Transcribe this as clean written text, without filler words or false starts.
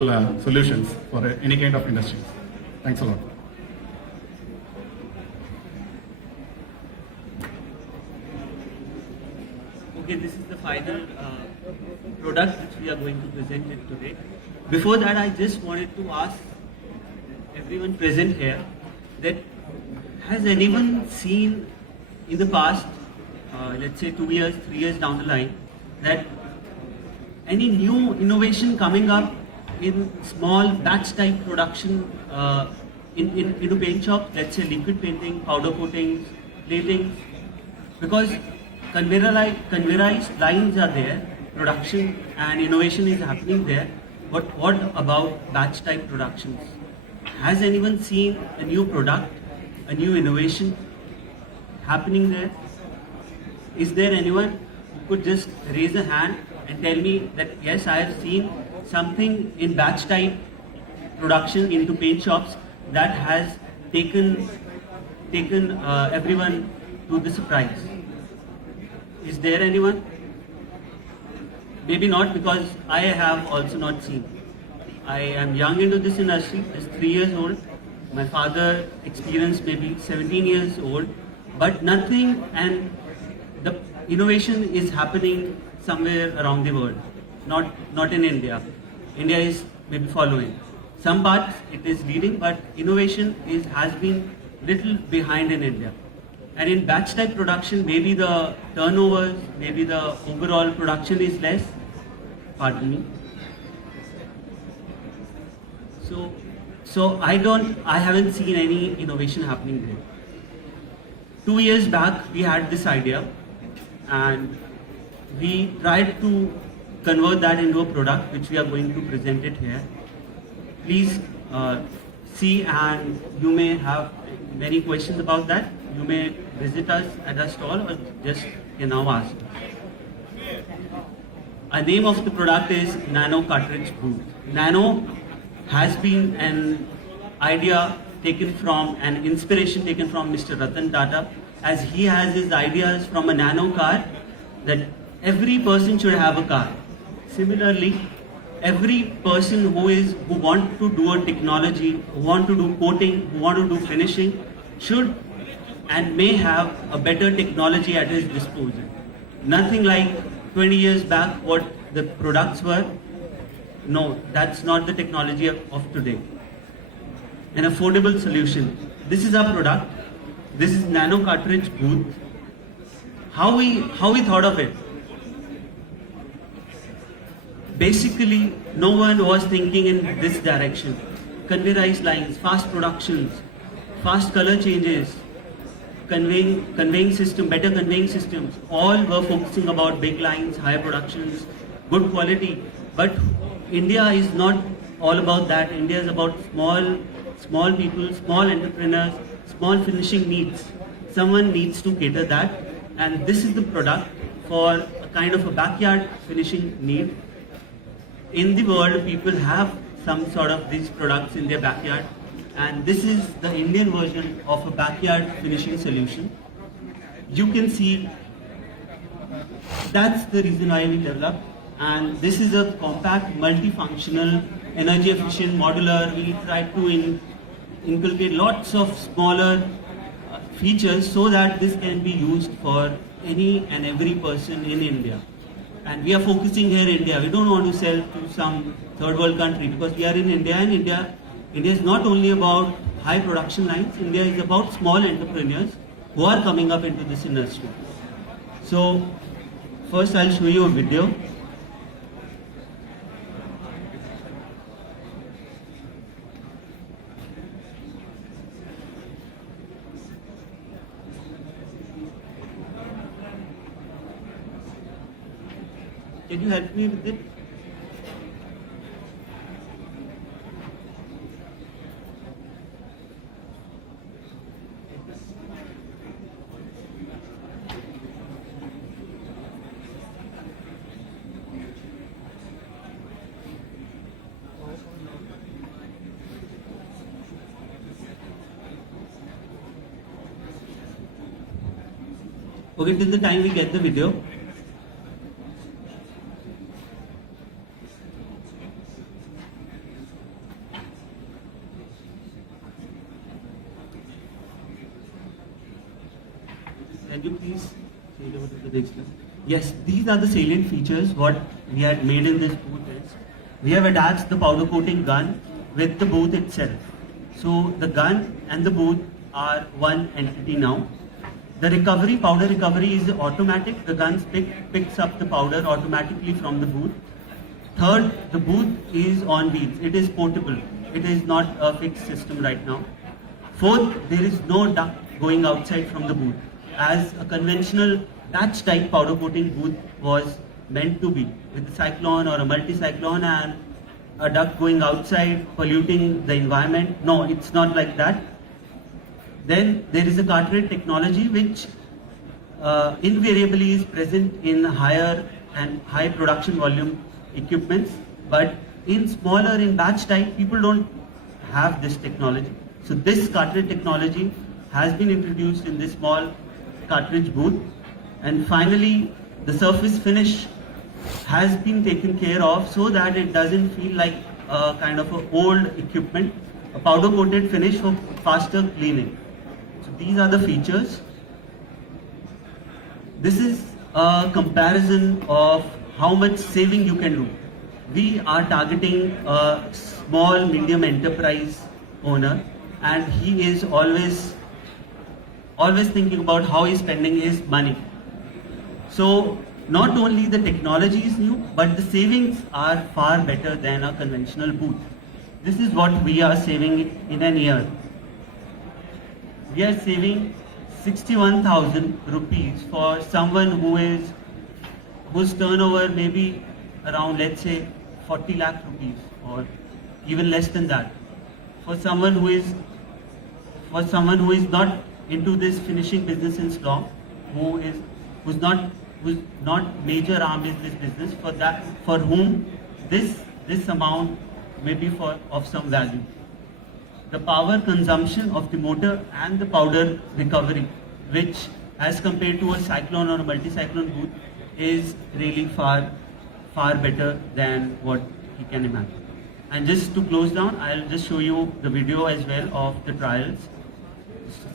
solutions for any kind of industries. Thanks a lot. Okay, this is the final product which we are going to present it today. Before that, I just wanted to ask everyone present here that has anyone seen in the past, let's say 2 years, 3 years down the line, that any new innovation coming up in small batch type production into paint shops, let's say liquid painting, powder coatings, platings, because conveyorized lines are there, production and innovation is happening there. But what about batch type productions? Has anyone seen a new product, a new innovation happening there? Is there anyone who could just raise a hand and tell me that yes, I have seen something in batch type production into paint shops that has taken everyone to the surprise? Is there anyone? Maybe not, because I have also not seen. I am young into this industry, just 3 years old. My father experienced maybe 17 years old, but nothing, and the innovation is happening somewhere around the world, not in India. India is maybe following. Some parts it is leading, but innovation has been little behind in India. And in batch type production, maybe the turnovers, maybe the overall production is less. Pardon me. So I haven't seen any innovation happening there. 2 years back, we had this idea, and we tried to convert that into a product, which we are going to present it here. Please see, and you may have many questions about that. You may visit us at our stall or just now ask. The name of the product is Nano Cartridge Booth. Nano has been an idea taken from, an inspiration taken from Mr. Ratan Tata, as he has his ideas from a nano car that every person should have a car. Similarly, every person who want to do a technology, who want to do coating, who want to do finishing, should and may have a better technology at his disposal. Nothing like 20 years back what the products were. No, that's not the technology of today. An affordable solution. This is our product. This is Nano Cartridge Booth. How we thought of it? Basically, no one was thinking in this direction. Conveyorized lines, fast productions, fast color changes, conveying system, better conveying systems, all were focusing about big lines, higher productions, good quality. But India is not all about that. India is about small people, small entrepreneurs, small finishing needs. Someone needs to cater that, and this is the product for a kind of a backyard finishing need. In the world, people have some sort of these products in their backyard, and this is the Indian version of a backyard finishing solution. You can see that's the reason why we developed, and this is a compact, multifunctional, energy efficient, modular. We try to inculcate lots of smaller features so that this can be used for any and every person in India. And we are focusing here in India. We don't want to sell to some third world country, because we are in India, and India is not only about high production lines. India is about small entrepreneurs who are coming up into this industry. So first I'll show you a video. Can you help me with it? Okay, till the time we get the video. Can you please change over to the next slide? Yes, these are the salient features. What we had made in this booth is we have attached the powder coating gun with the booth itself. So the gun and the booth are one entity now. The powder recovery is automatic. The gun picks up the powder automatically from the booth. Third, the booth is on wheels. It is portable. It is not a fixed system right now. Fourth, there is no duct going outside from the booth, as a conventional batch type powder coating booth was meant to be, with a cyclone or a multi-cyclone and a duct going outside, polluting the environment. No, it's not like that. Then there is a cartridge technology which invariably is present in higher and high production volume equipments, but in smaller, in batch type, people don't have this technology. So this cartridge technology has been introduced in this small cartridge booth. And finally, the surface finish has been taken care of so that it doesn't feel like a kind of an old equipment, a powder coated finish for faster cleaning. So these are the features. This is a comparison of how much saving you can do. We are targeting a small, medium enterprise owner, and he is always thinking about how he's spending his money. So not only the technology is new, but the savings are far better than a conventional booth. This is what we are saving in a year. We are saving 61,000 rupees for someone whose turnover may be around, let's say, 40 lakh rupees or even less than that. For someone who is not into this finishing business in long, who's not major arm in this business, for whom this amount may be of some value. The power consumption of the motor and the powder recovery, which as compared to a cyclone or a multi-cyclone booth, is really far better than what he can imagine. And just to close down, I'll just show you the video as well of the trials. Just a